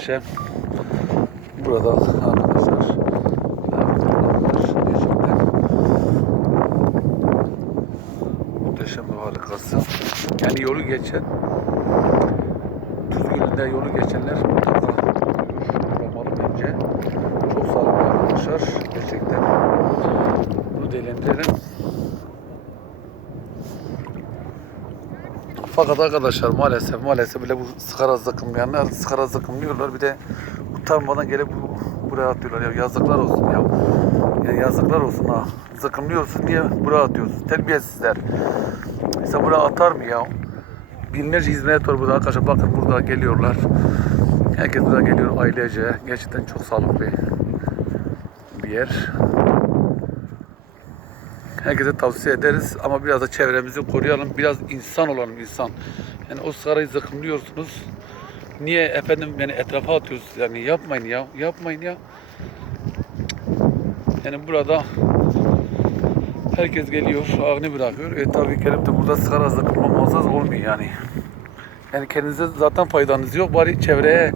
muhteşem. Burada arkadaşlar gerçekten muhteşem bir harikası. Yani yolu geçen Tuz Gölü'nde yolu geçenler mutlaka uğramalı bence. Çok sağlıklı arkadaşlar. Gerçekten bunu değerlendirelim. Fakat arkadaşlar maalesef maalesef bile bu sigara zıkkımlayanlar sigara zıkkımlıyorlar. Bir de utanmadan gelip bu- buraya atıyorlar. Ya yazıklar olsun ya. Ya yazıklar olsun ha. Zıkkımlıyorsun niye buraya atıyorsun? Terbiyesizler. İnsan buraya atar mı ya? Binlerce hizmet var burada arkadaşlar. Bakın burada geliyorlar. Herkes burada geliyor ailece. Gerçekten çok sağlıklı bir yer. Herkese tavsiye ederiz ama biraz da çevremizi koruyalım. Biraz insan olalım insan. Yani o sigarayı zıkkımlıyorsunuz. Niye efendim yani etrafa atıyorsunuz yani yapmayın ya yapmayın ya. Yani burada herkes geliyor ağını bırakıyor. E tabii gelip de burada sigara zıkkımlamazsanız olmuyor yani. Yani kendinize zaten faydanız yok bari çevreye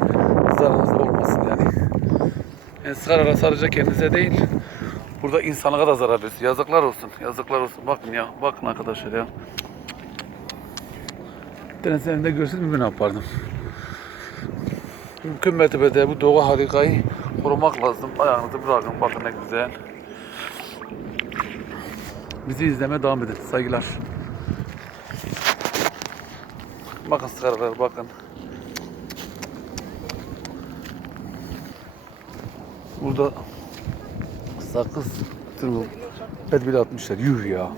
zararınız olmasın yani. Yani sigara sadece kendinize değil Burada insanlığa da zarar veriyorsun. Yazıklar olsun. Yazıklar olsun. Bakın ya. Bakın arkadaşlar ya. Deniz elinde görseydim ben ne yapardım. Mümkün mertebede bu doğa harikayı korumak lazım. Ayağınızı bırakın. Bakın ne güzel. Bizi izlemeye devam edin. Saygılar. Bakın sigaralar bakın. Burada sakız tırmıl pet bile atmışlar. Yuh ya.